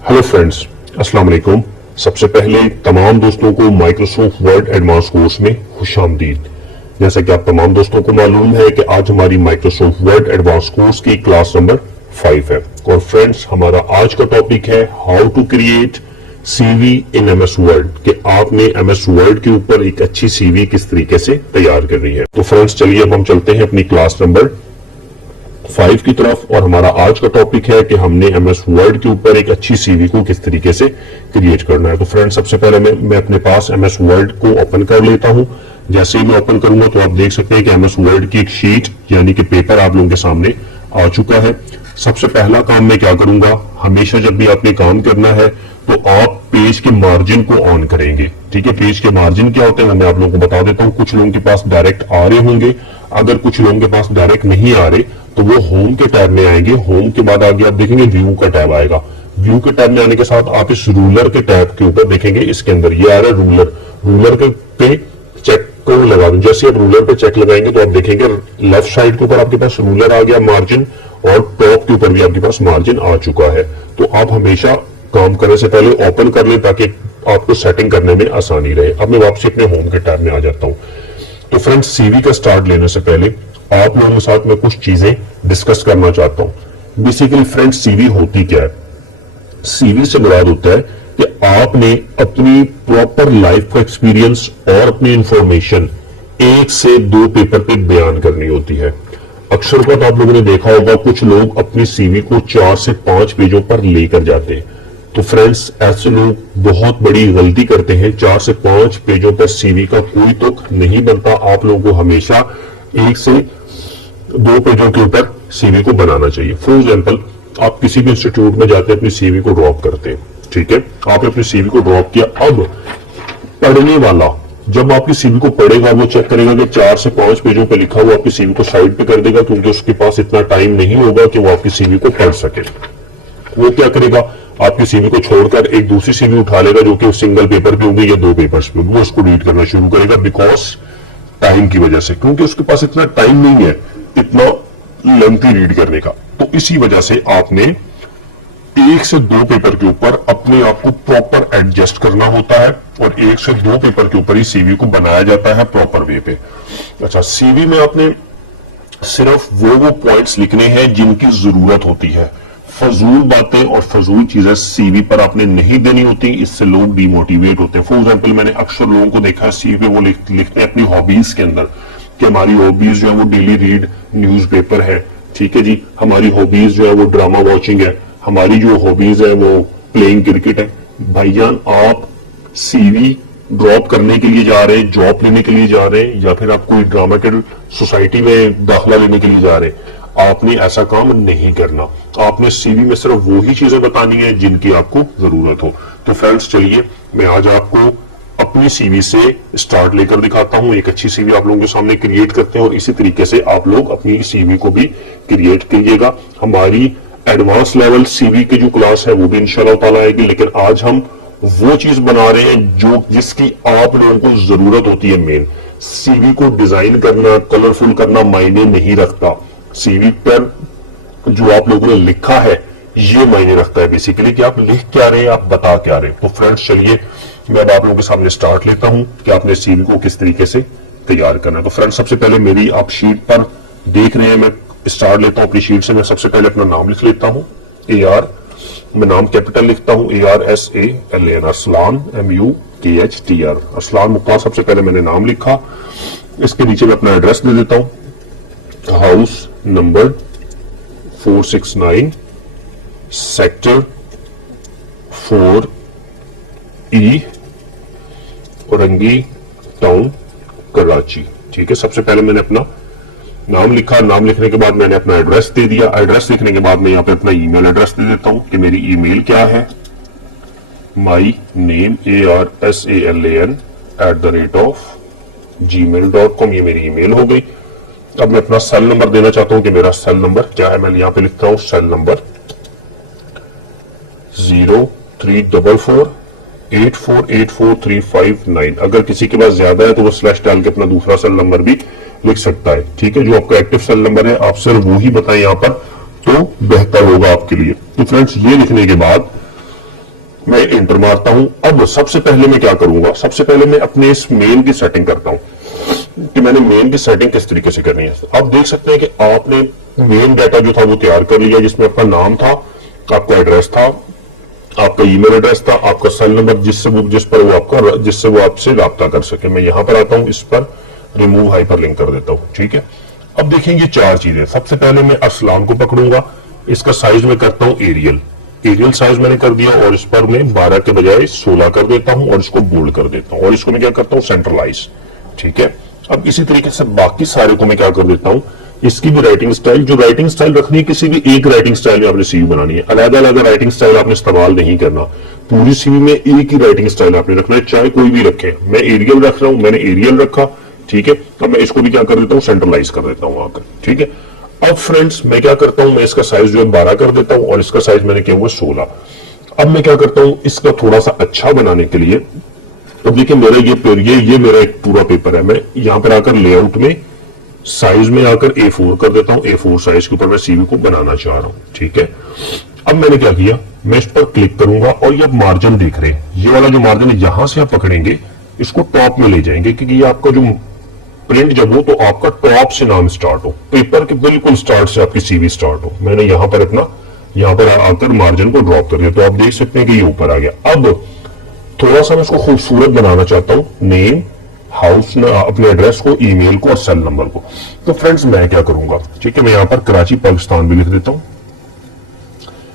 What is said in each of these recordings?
Hello friends, अस्सलाम वालेकुम। सबसे पहले तमाम दोस्तों को माइक्रोसॉफ्ट वर्ड एडवांस कोर्स में खुशामदीद। जैसा कि आप तमाम दोस्तों को मालूम है कि आज हमारी माइक्रोसॉफ्ट वर्ड एडवांस कोर्स की क्लास नंबर 5 है। और फ्रेंड्स, हमारा आज का टॉपिक है how to create CV in MS Word, कि आपने एमएस वर्ड के ऊपर एक अच्छी सीवी किस तरीके से तैयार करनी है। तो फ्रेंड्स, चलिए अब हम चलते हैं अपनी क्लास नंबर 5 की तरफ। और हमारा आज का टॉपिक है कि हमने एमएस वर्ड के ऊपर एक अच्छी सीवी को किस तरीके से क्रिएट करना है। तो फ्रेंड्स, सबसे पहले मैं अपने पास एमएस वर्ड को ओपन कर लेता हूं। जैसे ही मैं ओपन करूंगा तो आप देख सकते हैं कि एमएस वर्ड की एक शीट यानी कि पेपर आप लोगों के सामने आ चुका है। सबसे पहला काम मैं क्या करूंगा, हमेशा जब भी आपने काम करना है तो आप पेज के मार्जिन को ऑन करेंगे। ठीक है, पेज के मार्जिन क्या होते हैं वो मैं आप लोगों को बता देता हूं। कुछ लोगों के पास डायरेक्ट आ रहे होंगे, अगर कुछ लोगों के पास डायरेक्ट नहीं आ रहे तो वो होम के टैब में आएंगे। होम के बाद आगे आप देखेंगे व्यू का टैब आएगा। व्यू के टैब में आने के साथ आप इस रूलर के टैब के ऊपर देखेंगे, इसके अंदर ये आ रहा है रूलर। रूलर के पे चेक को लगा दूं। जैसे आप रूलर पे चेक लगाएंगे तो आप देखेंगे लेफ्ट साइड के ऊपर आपके पास रूलर आ गया मार्जिन, और टॉप के ऊपर भी आपके पास मार्जिन आ चुका है। तो आप हमेशा काम करने से पहले ओपन कर लें ताकि आपको सेटिंग करने में आसानी रहे। अब मैं वापसी अपने होम के टैब में आ जाता हूं। तो फ्रेंड्स, सीवी का स्टार्ट लेने से पहले आप लोगों के साथ मैं कुछ चीजें डिस्कस करना चाहता हूं। बेसिकली फ्रेंड्स, सीवी होती क्या है? सीवी से मुराद होता है कि आपने अपनी प्रॉपर लाइफ का एक्सपीरियंस और अपनी इंफॉर्मेशन 1 से 2 पेपर पे बयान करनी होती है। अक्सर बात आप लोगों ने देखा होगा, कुछ लोग अपनी सीवी को 4 से 5 पेजों पर लेकर जाते हैं। तो फ्रेंड्स, ऐसे लोग बहुत बड़ी गलती करते हैं। 4 से 5 पेजों पर सीवी का कोई तुक नहीं बनता। आप लोगों को हमेशा 1 से 2 पेजों के ऊपर सीवी को बनाना चाहिए। फॉर एग्जाम्पल, आप किसी भी इंस्टीट्यूट में जाते हैं, अपनी सीवी को ड्रॉप करते हैं। ठीक है, आपने अपनी सीवी को ड्रॉप किया। अब पढ़ने वाला जब आपकी सीवी को पढ़ेगा वो चेक करेगा कि 4 से 5 पेजों पे लिखा हुआ, आपकी सीवी को साइड पे कर देगा, क्योंकि उसके पास इतना टाइम नहीं होगा कि वो आपकी सीवी को पढ़ सके। वो क्या करेगा, आपकी सीवी को छोड़कर एक दूसरी सीवी उठा लेगा जो कि सिंगल पेपर पे होगी या 2 पेपर्स पे, वो उसको रीड करना शुरू करेगा। बिकॉज टाइम की वजह से, क्योंकि उसके पास इतना टाइम नहीं है इतना लेंथी रीड करने का। तो इसी वजह से आपने 1 से 2 पेपर के ऊपर अपने आप को प्रॉपर एडजस्ट करना होता है, और 1 से 2 पेपर के ऊपर ही सीवी को बनाया जाता है प्रॉपर वे पे। अच्छा, सीवी में आपने सिर्फ वो पॉइंट्स लिखने हैं जिनकी जरूरत होती है। फजूल बातें और फजूल चीजें सीवी पर आपने नहीं देनी होती, इससे लोग डिमोटिवेट होते हैं। फॉर एग्जाम्पल, मैंने अक्सर लोगों को देखा है सीवी पे वो लिखते हैं अपनी हॉबीज के अंदर कि हमारी हॉबीज जो है वो डेली रीड न्यूज़पेपर है। ठीक है जी, हमारी हॉबीज जो है वो ड्रामा वॉचिंग है, हमारी जो हॉबीज है वो प्लेइंग क्रिकेट है। भाईजान, आप सीवी ड्रॉप करने के लिए जा रहे हैं, जॉब लेने के लिए जा रहे हैं, या फिर आप कोई ड्रामेटिक सोसाइटी में दाखिला लेने के लिए जा रहे हैं, आपने ऐसा काम नहीं करना। आपने सीवी में सिर्फ वो ही चीजें बतानी है जिनकी आपको जरूरत हो। तो फ्रेंड्स, चलिए मैं आज आपको अपनी सीवी से स्टार्ट लेकर दिखाता हूं। एक अच्छी सीवी आप लोगों के सामने क्रिएट करते हैं, और इसी तरीके से आप लोग अपनी सीवी को भी क्रिएट कीजिएगा। हमारी एडवांस लेवल सीवी की जो क्लास है वो भी इंशाल्लाह ताला आएगी, लेकिन आज हम वो चीज बना रहे हैं जो जिसकी आप लोगों को जरूरत होती है। मेन सीवी को डिजाइन करना, कलरफुल करना मायने नहीं रखता। सीवी पर जो आप लोगों ने लिखा है ये मायने रखता है बेसिकली, कि आप लिख क्या रहे हैं, आप बता क्या रहे हैं। तो फ्रेंड्स, चलिए मैं अब आप लोगों के सामने स्टार्ट लेता हूं कि आपने सीवी को किस तरीके से तैयार करना है। तो फ्रेंड्स, सबसे पहले मेरी आप शीट पर देख रहे हैं, मैं स्टार्ट लेता हूं अपनी शीट से। मैं सबसे पहले अपना नाम लिख लेता हूं, AR, मैं नाम कैपिटल लिखता हूं, ARSALAN, अरसलान, MUKHTR, अरसलान मुख्तार। सबसे पहले मैंने नाम लिखा, इसके नीचे मैं अपना एड्रेस दे देता हूं, house number 469, sector 4E, Orangi town, Karachi. ठीक है, सबसे पहले मैंने अपना नाम लिखा। नाम लिखने के बाद मैंने अपना एड्रेस दे दिया। एड्रेस लिखने के बाद मैं यहाँ पे अपना ईमेल एड्रेस दे देता हूं कि मेरी ईमेल क्या है, my name ARSALAN@gmail.com, ये मेरी ईमेल हो गई। अब मैं अपना सेल नंबर देना चाहता हूं कि मेरा सेल नंबर क्या है। मैं यहाँ पे लिखता हूं सेल नंबर 0344848439। अगर किसी के पास ज्यादा है तो वो स्लैश डाल के अपना दूसरा सेल नंबर भी लिख सकता है। ठीक है, जो आपका एक्टिव सेल नंबर है आप सिर्फ वो ही बताएं यहाँ पर, तो बेहतर होगा आपके लिए। तो फ्रेंड्स, ये लिखने के बाद मैं इंटर मारता हूं। अब सबसे पहले मैं क्या करूंगा, सबसे पहले मैं अपने इस मेल की सेटिंग करता हूं कि मैंने मेल की सेटिंग किस तरीके से करनी है। आप देख सकते हैं कि आपने मेन डाटा जो था वो तैयार कर लिया, जिसमें आपका नाम था, आपका एड्रेस था, आपका ईमेल एड्रेस था, आपका सेल नंबर जिससे वो आपसे राब्ता कर सके। मैं यहां पर आता हूं, इस पर रिमूव हाइपरलिंक कर देता हूं। ठीक है, अब देखेंगे चार चीजें। सबसे पहले मैं अरसलान को पकड़ूंगा, इसका साइज में करता हूं एरियल साइज मैंने कर दिया और इस पर मैं 12 के बजाय 16 कर देता हूं और इसको बोल्ड कर देता हूं और इसको मैं क्या करता हूं, सेंट्रलाइज। ठीक है, अब इसी तरीके से बाकी सारे को मैं क्या कर देता हूं, इसकी भी राइटिंग स्टाइल रखनी है, किसी भी एक राइटिंग स्टाइल में आपने सीवी बनानी है। अलग-अलग राइटिंग स्टाइल आपने इस्तेमाल नहीं करना, पूरी सीवी में एक ही राइटिंग स्टाइल आपने रखना है, चाहे कोई भी रखे। मैं एरियल रख रहा हूं, मैंने एरियल रखा। ठीक है, तो मैं इसको भी क्या कर देता हूं, सेंट्रलाइज कर देता हूं आकर। ठीक है, अब फ्रेंड्स मैं क्या करता हूं, मैं इसका साइज जो है 12 कर देता हूं और इसका साइज मैंने किया हुआ 16। अब मैं क्या करता हूं, इसका थोड़ा सा अच्छा बनाने के लिए, अब देखिए मेरा ये मेरा एक पूरा पेपर है। मैं यहां पर आकर लेआउट में साइज में आकर A4 कर देता हूं। A4 साइज के ऊपर मैं सीवी को बनाना चाह रहा हूं। ठीक है, अब मैंने क्या किया, मैं इस पर क्लिक करूंगा और ये आप मार्जिन देख रहे हैं, ये वाला जो मार्जिन है यहां से आप पकड़ेंगे, इसको टॉप में ले जाएंगे, क्योंकि ये आपका जो प्रिंट जब हो तो आपका टॉप से नाम स्टार्ट हो, पेपर के बिल्कुल स्टार्ट से आपकी सीवी स्टार्ट हो। मैंने यहां पर आकर मार्जिन को ड्रॉप कर दिया, तो आप देख सकते हैं कि ये ऊपर आ गया। अब थोड़ा सा मैं इसको खूबसूरत बनाना चाहता हूं, नेम, हाउस, अपने एड्रेस को, ईमेल को और सेल नंबर को। तो फ्रेंड्स मैं क्या करूंगा, ठीक है, मैं यहां पर कराची पाकिस्तान भी लिख देता हूं।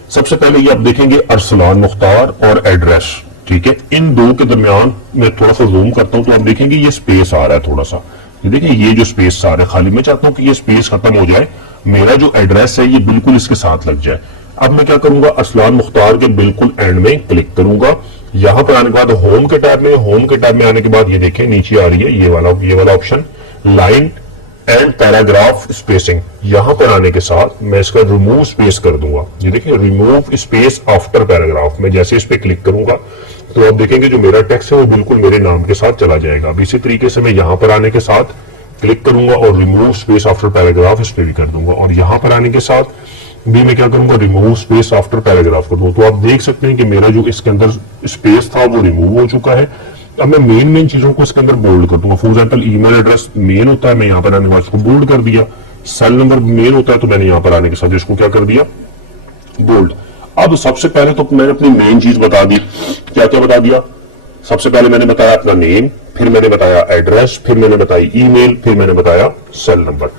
सबसे पहले ये आप देखेंगे अरसलान मुख्तार और एड्रेस। ठीक है, इन दो के दरमियान मैं थोड़ा सा जूम करता हूं तो आप देखेंगे ये स्पेस आ रहा है थोड़ा सा। ये देखिए, ये जो स्पेस आ रहा है खाली, मैं चाहता हूं कि ये स्पेस खत्म हो जाए, मेरा जो एड्रेस है ये बिल्कुल इसके साथ लग जाए। अब मैं क्या करूंगा, अरसलान मुख्तार के बिल्कुल एंड में क्लिक करूंगा। यहां पर आने के बाद होम के टैब में आने के बाद ये देखें नीचे आ रही है ये वाला option, line and paragraph spacing. यहां पर आने के साथ मैं इसका रिमूव स्पेस कर दूंगा। ये देखिए, रिमूव स्पेस आफ्टर पैराग्राफ। मैं जैसे इस पे क्लिक करूंगा तो आप देखेंगे जो मेरा टेक्स्ट है वो बिल्कुल मेरे नाम के साथ चला जाएगा। अब इसी तरीके से मैं यहां पर आने के साथ क्लिक करूंगा और रिमूव स्पेस आफ्टर पैराग्राफ इस पे भी कर दूंगा और यहां पर आने के साथ भी मैं क्या करूंगा, रिमूव स्पेस आफ्टर पैराग्राफ कर दूंगा। तो आप देख सकते हैं कि मेरा जो इसके अंदर स्पेस था वो रिमूव हो चुका है। अब मैं मेन चीजों को इसके अंदर बोल्ड कर दूंगा। For example email address main होता है, मैं यहां पर आने के बाद इसको बोल्ड कर दिया। सेल नंबर मेन होता है तो मैंने यहां पर आने के साथ इसको क्या कर दिया, बोल्ड। अब सबसे पहले तो मैंने अपनी मेन चीज बता दी। क्या क्या बता दिया, सबसे पहले मैंने बताया अपना नेम, फिर मैंने बताया एड्रेस, फिर मैंने बताई ईमेल, फिर मैंने बताया सेल नंबर।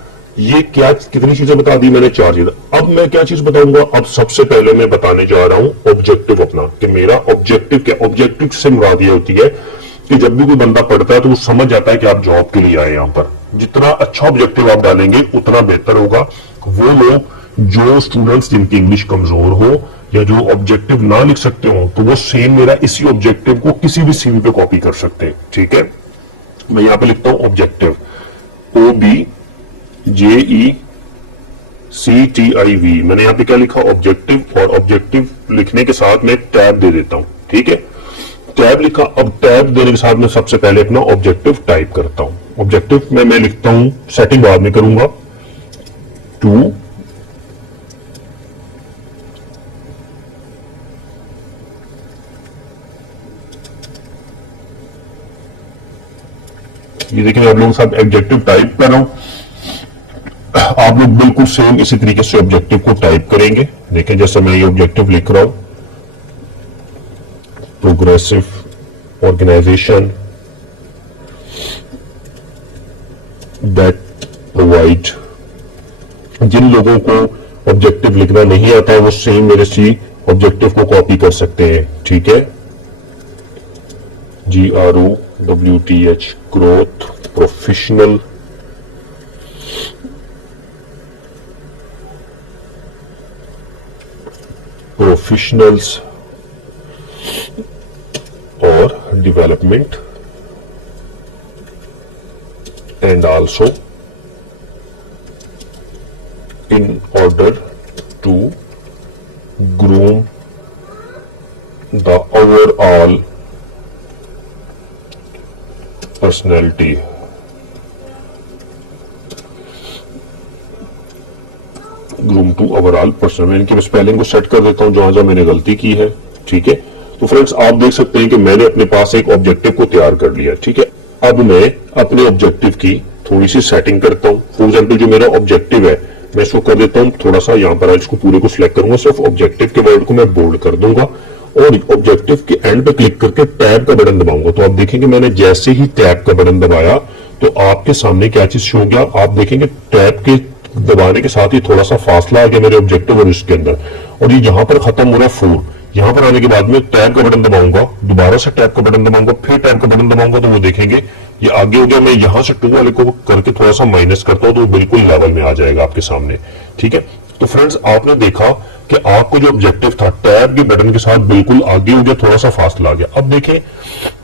ये क्या कितनी चीजें बता दी मैंने, 4 चीजें। अब मैं क्या चीज बताऊंगा, अब सबसे पहले मैं बताने जा रहा हूं ऑब्जेक्टिव अपना, कि मेरा ऑब्जेक्टिव क्या। ऑब्जेक्टिव से मुराद ये होती है कि जब भी कोई बंदा पढ़ता है तो वो समझ जाता है कि आप जॉब के लिए आए। यहां पर जितना अच्छा ऑब्जेक्टिव आप डालेंगे उतना बेहतर होगा। वो लोग जो स्टूडेंट्स जिनकी इंग्लिश कमजोर हो या जो ऑब्जेक्टिव ना लिख सकते हो तो वो सेम मेरा इसी ऑब्जेक्टिव को किसी भी सीवी पे कॉपी कर सकते हैं। ठीक है, मैं यहां पे लिखता हूं ऑब्जेक्टिव, OBJECTIV। मैंने यहां पे क्या लिखा, ऑब्जेक्टिव, और ऑब्जेक्टिव लिखने के साथ मैं टैब दे देता हूं। ठीक है, टैब लिखा। अब टैब देने के साथ मैं सबसे पहले अपना ऑब्जेक्टिव टाइप करता हूं। ऑब्जेक्टिव में मैं लिखता हूं, सेटिंग बाद में करूंगा, 2 ये देखिए आप लोगों के साथ ऑब्जेक्टिव टाइप कर रहा हूं। आप लोग बिल्कुल सेम इसी तरीके से ऑब्जेक्टिव को टाइप करेंगे। देखें जैसे मैं ये ऑब्जेक्टिव लिख रहा हूं, प्रोग्रेसिव ऑर्गेनाइजेशन दैट प्रोवाइड। जिन लोगों को ऑब्जेक्टिव लिखना नहीं आता वो सेम मेरे सी ऑब्जेक्टिव को कॉपी कर सकते हैं। ठीक है, GROWTH, ग्रोथ, प्रोफेशनल, प्रोफेशनल्स और development, and also in order to groom the overall personality। Groom to overall personal. मैं इनकी स्पेलिंग को सेट कर देता हूं जहां जहां मैंने गलती की है। ठीक है, तो फ्रेंड्स आप देख सकते हैं कि मैंने अपने पास एक ऑब्जेक्टिव को तैयार कर लिया, ठीक है। अब मैं अपने ऑब्जेक्टिव की थोड़ी सी सेटिंग करता हूं। फॉर एग्जाम्पल जो मेरा ऑब्जेक्टिव है मैं इसको कर देता हूं थोड़ा सा, यहां पर इसको पूरे को सिलेक्ट करूंगा, सिर्फ ऑब्जेक्टिव के वर्ड को मैं बोल्ड कर दूंगा और ऑब्जेक्टिव के एंड पे क्लिक करके टैब का बटन दबाऊंगा। तो आप देखेंगे मैंने जैसे ही टैब का बटन दबाया तो आपके सामने क्या चीज शो हो गया, आप देखेंगे टैब के दबाने के साथ ही थोड़ा सा फासला आ गया मेरे ऑब्जेक्टिव और इसके अंदर, और ये यहां पर खत्म हो रहा है 4। यहां पर आने के बाद में टैब का बटन दबाऊंगा, दोबारा से टैब का बटन दबाऊंगा, फिर टैब का बटन दबाऊंगा, तो वो देखेंगे ये आगे हो गया। मैं यहां से 2 वाले को करके थोड़ा सा माइनस करता हूं तो वो बिल्कुल लेवल में आ जाएगा आपके सामने, ठीक है। तो फ्रेंड्स आपने देखा कि आपको जो ऑब्जेक्टिव था टैब के बटन के साथ बिल्कुल आगे हो गया, थोड़ा सा फासला आ गया। अब देखिए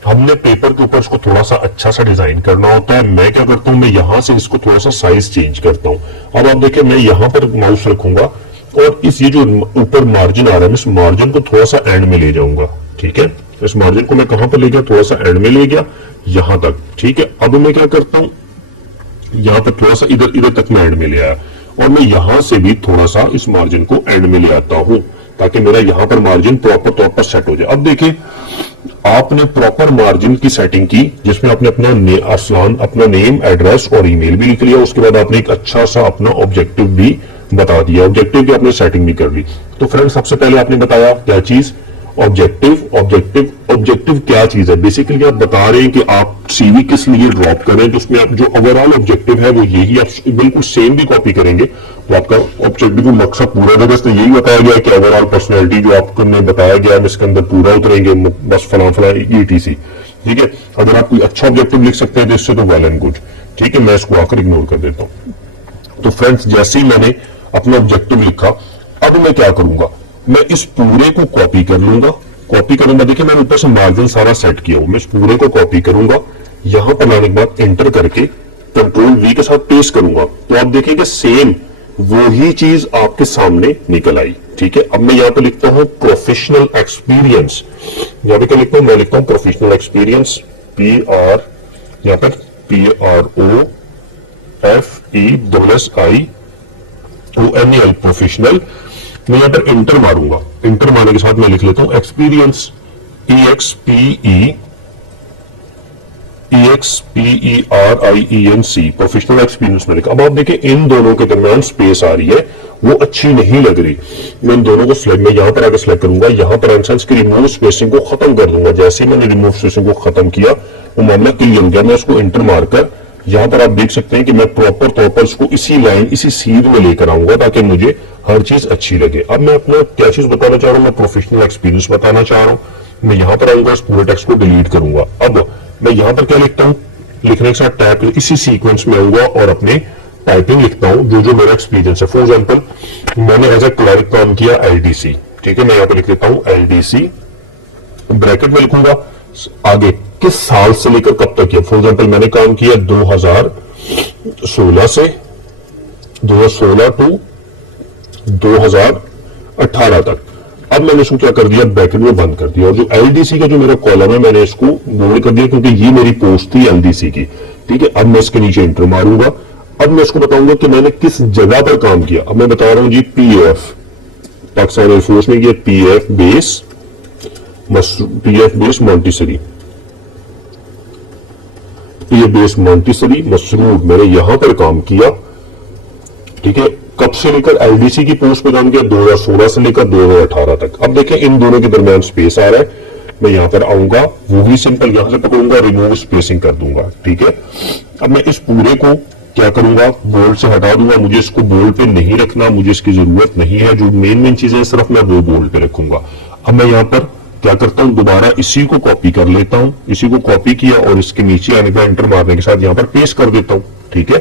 हमने पेपर के ऊपर इसको थोड़ा सा अच्छा सा डिजाइन करना होता है। मैं क्या करता हूं, मैं यहां से इसको थोड़ा सा साइज चेंज करता हूं। अब आप देखिए मैं यहां पर माउस रखूंगा और इस ये जो ऊपर मार्जिन आ रहा है इस मार्जिन को थोड़ा सा एंड में ले जाऊंगा, ठीक है। इस मार्जिन को मैं कहां पर ले गया, थोड़ा सा एंड में ले गया, यहां तक, ठीक है। अब मैं क्या करता हूं, यहां पर थोड़ा सा इधर तक मैं एंड में ले आया और मैं यहां से भी थोड़ा सा इस मार्जिन को एंड में ले आता हूं ताकि मेरा यहां पर मार्जिन प्रॉपर तौर पर सेट हो जाए। अब देखिए आपने प्रॉपर मार्जिन की सेटिंग की जिसमें आपने अपना नेम एड्रेस और ईमेल भी लिख लिया, उसके बाद आपने एक अच्छा सा अपना ऑब्जेक्टिव भी बता दिया, ऑब्जेक्टिव की आपने सेटिंग भी कर ली। तो फ्रेंड्स सबसे पहले आपने बताया क्या चीज, ऑब्जेक्टिव क्या चीज है। बेसिकली आप बता रहे हैं कि आप सीवी किस लिए ड्रॉप कर रहे हैं, तो उसमें आप जो ओवरऑल ऑब्जेक्टिव है वो यही, आप बिल्कुल सेम भी कॉपी करेंगे तो आपका ऑब्जेक्टिव मकसद पूरा होगा। इसमें यही बताया गया कि ओवरऑल पर्सनैलिटी जो आपने बताया गया है इसके अंदर पूरा उतरेंगे, बस फलां ETC, ठीक है। अगर आप कोई अच्छा ऑब्जेक्टिव लिख सकते हैं तो इससे तो वेल एंड गुड, ठीक है। मैं इसको आकर इग्नोर कर देता हूं। तो फ्रेंड्स जैसे ही मैंने अपना ऑब्जेक्टिव लिखा, अब मैं क्या करूंगा, मैं इस पूरे को कॉपी कर लूंगा। कॉपी करूंगा, देखिए मैंने ऊपर से मार्जिन सारा सेट किया हूं, मैं इस पूरे को कॉपी करूंगा, यहां पर लाने के बाद एंटर करके कंट्रोल V के साथ पेस्ट करूंगा, तो आप देखेंगे सेम वही चीज आपके सामने निकल आई, ठीक है। अब मैं यहां पर लिखता हूं प्रोफेशनल एक्सपीरियंस, यहां पर क्या लिखता हूं, मैं लिखता हूं प्रोफेशनल एक्सपीरियंस, यहां पर PROFESSIONL प्रोफेशनल। मैं यहां पर इंटर मारूंगा, इंटर मारने के साथ मैं लिख लेता हूं एक्सपीरियंस, EXPERIENC प्रोफेशनल एक्सपीरियंस में लिखा। अब आप देखिए इन दोनों के दरमियान स्पेस आ रही है, वो अच्छी नहीं लग रही। मैं इन दोनों को सिलेक्ट, मैं यहां पर आकर सिलेक्ट करूंगा, यहां पर एंसेंस की रिमूव स्पेसिंग को खत्म कर दूंगा। जैसे ही मैंने रिमूव स्पेसिंग को खत्म किया वो मामला क्लियर हो गया। मैं इसको इंटर मारकर यहां पर आप देख सकते हैं कि मैं प्रॉपर तौर पर इसको इसी लाइन इसी सीध में लेकर आऊंगा ताकि मुझे हर चीज अच्छी लगे। अब मैं अपना क्या चीज बताना चाह रहा हूं, मैं प्रोफेशनल एक्सपीरियंस बताना चाह रहा हूं। मैं यहां पर आऊंगा, इस पूरे टेक्स्ट को डिलीट करूंगा। अब मैं यहां पर क्या लिखता हूं, लिखने के साथ टाइप इसी सीक्वेंस में आऊंगा और अपने टाइपिंग लिखता हूं जो मेरा एक्सपीरियंस है। फॉर एग्जाम्पल मैंने एज ए क्लर्क काम किया LDC, ठीक है। मैं यहां पर लिख देता हूं LDC, ब्रैकेट में लिखूंगा आगे किस साल से लेकर कब तक किया। फॉर एग्जाम्पल मैंने काम किया 2016 से 2016 टू 2018 तक। अब मैंने इसको क्या कर दिया, ब्रैकेट में बंद कर दिया, और जो LDC का जो मेरा कॉलम है मैंने इसको बोल्ड कर दिया क्योंकि ये मेरी पोस्ट थी LDC की, ठीक है। अब मैं इसके नीचे इंटर मारूंगा। अब मैं इसको बताऊंगा कि मैंने किस जगह पर काम किया। अब मैं बता रहा हूं जी PF पाकिस्तान एयरफोर्स में, ये PF बेस मॉन्टिसरी मसरूर, मैंने यहां पर काम किया, ठीक है। कब से लेकर LDC की पोस्ट पे काम किया, 2016 से लेकर 2018 तक। अब देखें इन दोनों के दरमियान स्पेस आ रहा है, मैं यहां पर आऊंगा, वो भी सिंपल यहां से पकड़ूंगा, रिमूव स्पेसिंग कर दूंगा, ठीक है। अब मैं इस पूरे को क्या करूंगा, बोल्ड से हटा दूंगा। मुझे इसको बोल्ड पे नहीं रखना, मुझे इसकी जरूरत नहीं है। जो मेन चीजें सिर्फ मैं वो बोल्ड पे रखूंगा। अब मैं यहां पर क्या करता हूं, दोबारा इसी को कॉपी कर लेता हूं, इसी को कॉपी किया और इसके नीचे आने का एंटर मारने के साथ यहां पर पेस्ट कर देता हूं, ठीक है।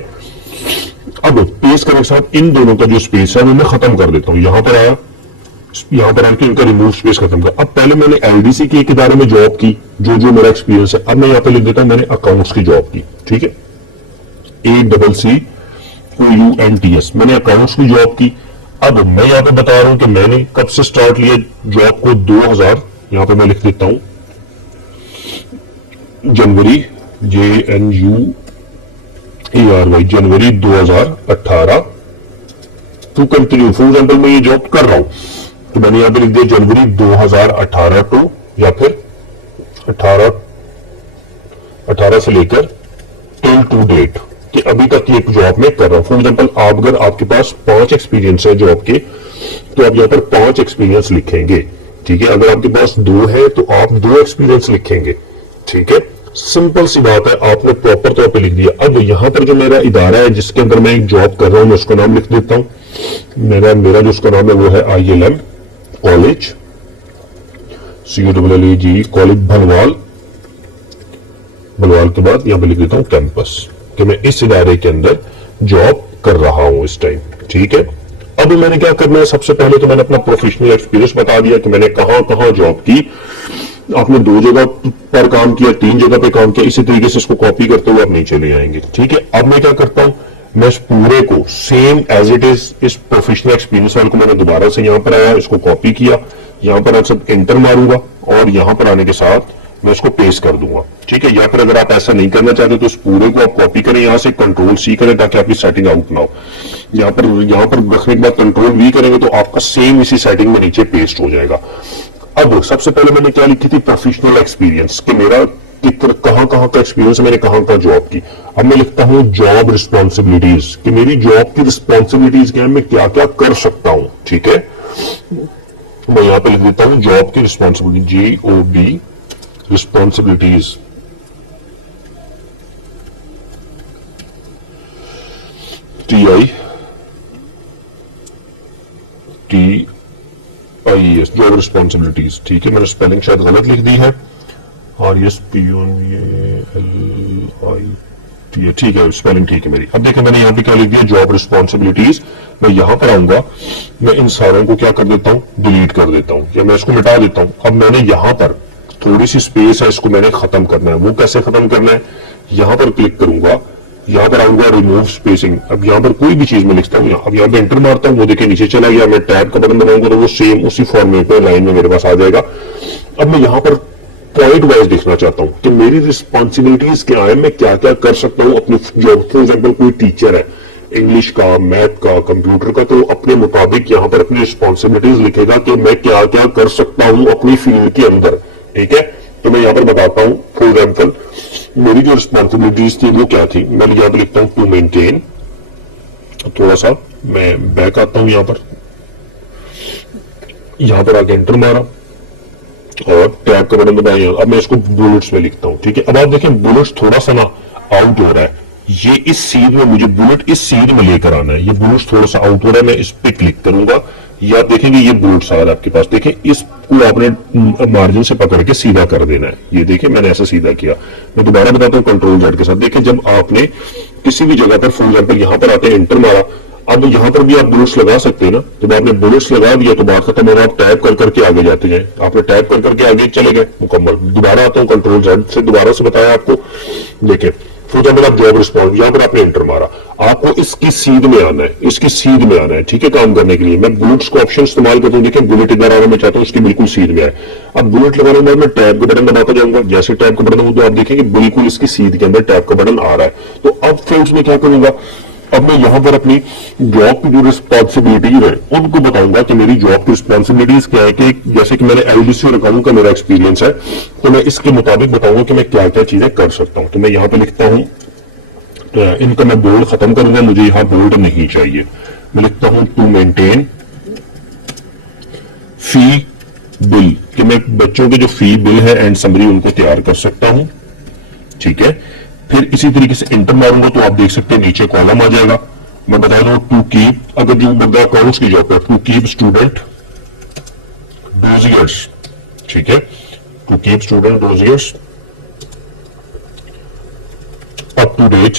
अब पेस्ट करने के साथ इन दोनों का जो स्पेस है वो मैं खत्म कर देता हूं। यहां पर आया, यहां पर आकर इनका रिमूव स्पेस खत्म कर। अब पहले मैंने LDC के एक इदारे में जॉब की, जो मेरा एक्सपीरियंस है। अब मैं यहां पर लिख देता हूं मैंने अकाउंट्स की जॉब की, ठीक है, ACCOUNTS, मैंने अकाउंट्स की जॉब की। अब मैं यहां पे बता रहा हूं कि मैंने कब से स्टार्ट लिया जॉब को, 2000, यहां पे मैं लिख देता हूं January, JNUARY, January 2018 to continue. For example मैं ये जॉब कर रहा हूं तो मैंने यहां पे लिख दिया जनवरी 2018 टू या फिर 18 से लेकर टिल टू डेट कि अभी तक ये जॉब में कर रहा हूं। फॉर एग्जाम्पल, आप अगर आपके पास 5 एक्सपीरियंस है जॉब के, तो आप यहां पर 5 एक्सपीरियंस लिखेंगे। ठीक है, अगर आपके पास 2 है तो आप 2 एक्सपीरियंस लिखेंगे। ठीक है, सिंपल सी बात है, आपने प्रॉपर तौर पे लिख दिया। अब यहां पर जो मेरा इदारा है जिसके अंदर मैं एक जॉब कर रहा हूं, मैं उसका नाम लिख देता हूं। मेरा जो उसका नाम है वो है ILM college, COLLEG college Bhalwal. Bhalwal के बाद यहां पर लिख देता हूं कैंपस, कि मैं इस इदारे के अंदर जॉब कर रहा हूं इस टाइम। ठीक है, अब मैंने क्या करना है, सबसे पहले तो मैंने अपना प्रोफेशनल एक्सपीरियंस बता दिया कि मैंने कहां कहां जॉब की। आपने 2 जगह पर काम किया, 3 जगह पे काम किया, इसी तरीके से इसको कॉपी करते हुए आप नीचे ले आएंगे। ठीक है, अब मैं क्या करता हूं, मैं इस पूरे को सेम एज इट इज, इस प्रोफेशनल एक्सपीरियंस वाले को मैंने दोबारा से यहां पर आया, इसको कॉपी किया, यहां पर आप सब एंटर मारूंगा और यहां पर आने के साथ मैं इसको पेस्ट कर दूंगा। ठीक है, या फिर अगर आप ऐसा नहीं करना चाहते तो इस पूरे को आप कॉपी करें, यहां से कंट्रोल-C करें ताकि आपकी सेटिंग आउट ना हो। यहां पर रखने के बाद कंट्रोल-V करेंगे तो आपका सेम इसी सेटिंग में नीचे पेस्ट हो जाएगा। अब सबसे पहले मैंने क्या लिखी थी, प्रोफेशनल एक्सपीरियंस, कि मेरा कहां कहां का एक्सपीरियंस है, मैंने कहां कहां जॉब की। अब मैं लिखता हूं जॉब रिस्पॉन्सिबिलिटीज, कि मेरी जॉब की रिस्पॉन्सिबिलिटीज क्या है, मैं क्या क्या कर सकता हूं। ठीक है, मैं यहां पे लिख देता हूं जॉब की responsibility, JOB responsibilities. TITIES job responsibilities. ठीक है, मैंने स्पेलिंग शायद गलत लिख दी है, RSPONVALIT, ठीक है, स्पेलिंग ठीक है मेरी। अब देखिए मैंने यहां पे क्या लिख दिया, जॉब रिस्पॉन्सिबिलिटीज। मैं यहां पर आऊंगा, मैं इन सारों को क्या कर देता हूं, डिलीट कर देता हूं या मैं इसको मिटा देता हूं। अब मैंने यहां पर थोड़ी सी स्पेस है, इसको मैंने खत्म करना है। वो कैसे खत्म करना है, यहां पर क्लिक करूंगा, यहां पर आऊंगा रिमूव स्पेसिंग। अब यहां पर कोई भी चीज में लिखता हूं, अब यहां पे एंटर मारता हूं, वो देखिए नीचे चला गया। मैं टैब का बटन दबाऊंगा तो वो सेम उसी फॉर्मेट पे लाइन में मेरे पास आ जाएगा। अब मैं यहां पर पॉइंट वाइज देखना चाहता हूं कि मेरी रिस्पॉन्सिबिलिटीज क्या है, मैं क्या क्या कर सकता हूं अपनी जॉब। फॉर एग्जाम्पल, कोई टीचर है इंग्लिश का, मैथ का, कंप्यूटर का, तो अपने मुताबिक यहां पर अपनी रिस्पॉन्सिबिलिटीज लिखेगा कि मैं क्या क्या कर सकता हूं अपनी फील्ड के अंदर। ठीक है, तो मैं यहां पर बताता हूं। फॉर एग्जाम्पल, मेरी जो रिस्पॉन्सिबिलिटीज थी वो क्या थी, मैं यहां पर लिखता हूं टू मेंटेन। थोड़ा सा मैं बैक आता हूं, यहां पर आके एंटर मारा और टैब का बटन दबाया। अब मैं इसको बुलेट्स में लिखता हूं। ठीक है, अब आप देखें बुलेट्स थोड़ा सा ना आउट हो रहा है, ये इस सीध में, मुझे बुलेट इस सीध में लेकर आना है। ये बुलेट्स थोड़ा सा आउट हो रहा है, मैं इस पे क्लिक करूंगा, ये आप देखेंगे ये बुलेट्स आ रहा है आपके पास। देखिए, इसको आपने मार्जिन से पकड़ के सीधा कर देना है। ये देखिए मैंने ऐसा सीधा किया। मैं दोबारा बताता हूँ कंट्रोल-Z के साथ। देखिए, जब आपने किसी भी जगह पर, फॉर एग्जाम्पल यहां पर आते एंटर मारा, अब यहां पर भी आप बुलेट्स लगा सकते हैं ना। जब आपने बुलेट्स लगा दिया तो बात खत्म होगा, आप टैप कर करके आगे जाते हैं। आपने टैप कर करके आगे चले गए, मुकम्मल। दोबारा आता हूं कंट्रोल-Z से, दोबारा से बताया आपको। देखिए, फॉर एग्जाम्पल आप जॉब रिस्पॉन्स, यहां पर आपने एंटर मारा, आपको इसकी सीध में आना है, इसकी सीध में आना है। ठीक है, काम करने के लिए मैं बुलेट्स का ऑप्शन इस्तेमाल करता हूं। देखिए, बुलेट इधर आना मैं चाहता हूं, उसकी बिल्कुल सीध में आए। अब बुलेट लगाने के बाद मैं टैब का बटन दबाता जाऊंगा। जैसे टैब का बटन दबाऊं तो आप देखेंगे बिल्कुल इसकी सीध के अंदर टैब का बटन आ रहा है। तो अब फ्रेंड्स मैं क्या करूंगा, अब मैं यहां पर अपनी जॉब की जो रिस्पॉन्सिबिलिटीज है उनको बताऊंगा कि मेरी जॉब की रिस्पॉन्सिबिलिटीज क्या है। कि जैसे कि मैंने LDC और अकाउंट का मेरा एक्सपीरियंस है, तो मैं इसके मुताबिक बताऊंगा कि मैं क्या क्या चीजें कर सकता हूं। तो मैं यहां पर लिखता हूं, इनका मैं बोल्ड खत्म करूंगा, मुझे यहां बोल्ड नहीं चाहिए। मैं लिखता हूं टू मेंटेन फी बिल, कि मैं बच्चों के जो फी बिल है एंड समरी उनको तैयार कर सकता हूं। ठीक है, फिर इसी तरीके से इंटर मारूंगा तो आप देख सकते हैं नीचे कॉलम आ जाएगा। मैं बता दूं टू कीप, अगर जो बंदा अकाउंट्स की जॉब है, टू कीप स्टूडेंट डोजियर्स। ठीक है, to keep student dossiers up to date,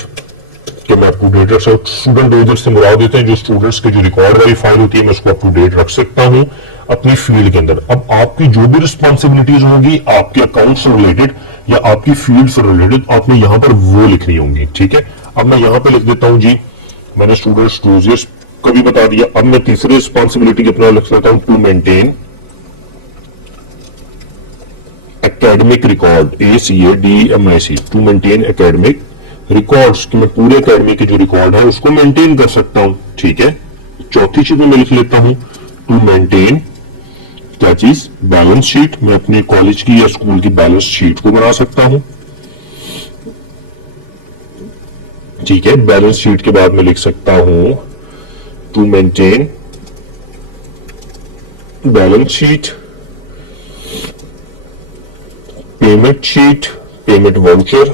कि मैं अप टू डेट रख सकता। स्टूडेंट डोजियर से मुराद देते हैं जो स्टूडेंट्स की जो रिकॉर्ड वाली फाइल होती है, मैं उसको अप टू डेट रख सकता हूं अपनी फील्ड के अंदर। अब आपकी जो भी रिस्पॉन्सिबिलिटीज होंगी आपके अकाउंट से रिलेटेड या आपकी फील्ड से रिलेटेड, आपने यहां पर वो लिखनी होंगी। ठीक है, अब मैं यहां पे लिख देता हूं जी, मैंने स्टूडेंट्स डोजियर्स को भी बता दिया। अब मैं तीसरी रिस्पॉन्सिबिलिटी अपना लिख लेता हूं, to maintain academic record, ACADMIC, to maintain academic records, कि मैं पूरे एकेडमी के जो रिकॉर्ड है उसको मेंटेन कर सकता हूं। ठीक है, चौथी चीज में लिख लेता हूं टू मेंटेन क्या चीज? Balance sheet. मैं अपने कॉलेज की या स्कूल की बैलेंस शीट को बना सकता हूं। ठीक है, बैलेंस शीट के बाद मैं लिख सकता हूं to maintain balance sheet, payment sheet, payment voucher,